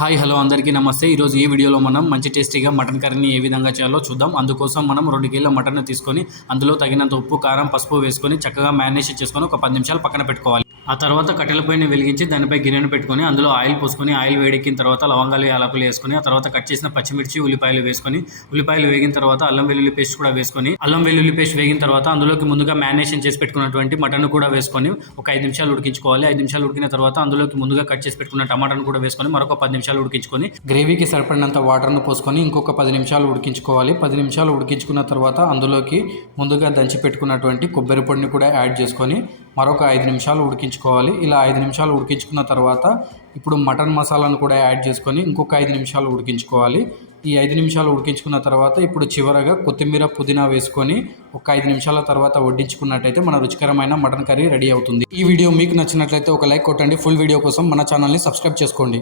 Hi hello అందరికీ నమస్తే. ఈరోజు ఈ వీడియోలో మనం మంచి టేస్టీగా మటన్ కర్రీని ఏ విధంగా చేయాలో చూద్దాం. అందుకోసం మనం రెండు కిలో మటన్ తీసుకొని అందులో తగినంత ఉప్పు కారం పసుపు వేసుకొని చక్కగా మ్యారినేషన్ చేసుకొని ఒక పది నిమిషాలు పక్కన పెట్టుకోవాలి. ఆ తర్వాత కట్టెల పొయ్యిని వెలిగించి దానిపై గిన్నెను పెట్టుకొని అందులో ఆయిల్ పోసుకొని ఆయిల్ వేడెక్కిన తర్వాత లవంగాలు యాలకులు వేసుకొని ఆ తర్వాత కట్ చేసిన పచ్చిమిర్చి ఉల్లిపాయలు వేసుకొని ఉల్లిపాయలు వేగిన తర్వాత అల్లం వెల్లుల్లి పేస్ట్ కూడా వేసుకొని అల్లం వెల్లుల్లి పేస్ట్ వేగిన తర్వాత అందులోకి ముందుగా మ్యారినేషన్ చేసి పెట్టుకున్నటువంటి మటన్ కూడా వేసుకొని ఒక ఐదు నిమిషాలు ఉడికించుకోవాలి. ఐదు నిమిషాలు ఉడికిన తర్వాత అందులోకి ముందుగా కట్ చేసి పెట్టుకున్న టమాటాను కూడా వేసుకొని మరొక పది నిమిషాలు ఉడికించుకొని గ్రేవీకి సరిపడినంత వాటర్ను పోసుకొని ఇంకొక పది నిమిషాలు ఉడికించుకోవాలి. పది నిమిషాలు ఉడికించుకున్న తర్వాత అందులోకి ముందుగా దంచి పెట్టుకున్నటువంటి కొబ్బరి పొడిని కూడా యాడ్ చేసుకొని మరొక ఐదు నిమిషాలు ఉడికించుకోవాలి. ఇలా ఐదు నిమిషాలు ఉడికించుకున్న తర్వాత ఇప్పుడు మటన్ మసాలాను కూడా యాడ్ చేసుకొని ఇంకొక ఐదు నిమిషాలు ఉడికించుకోవాలి. ఈ ఐదు నిమిషాలు ఉడికించుకున్న తర్వాత ఇప్పుడు చివరగా కొత్తిమీర పుదీనా వేసుకొని ఒక ఐదు నిమిషాల తర్వాత వడ్డించుకున్నట్టయితే మన రుచికరమైన మటన్ కర్రీ రెడీ అవుతుంది. ఈ వీడియో మీకు నచ్చినట్లయితే ఒక లైక్ కొట్టండి. ఫుల్ వీడియో కోసం మన ఛానల్ని సబ్స్క్రైబ్ చేసుకోండి.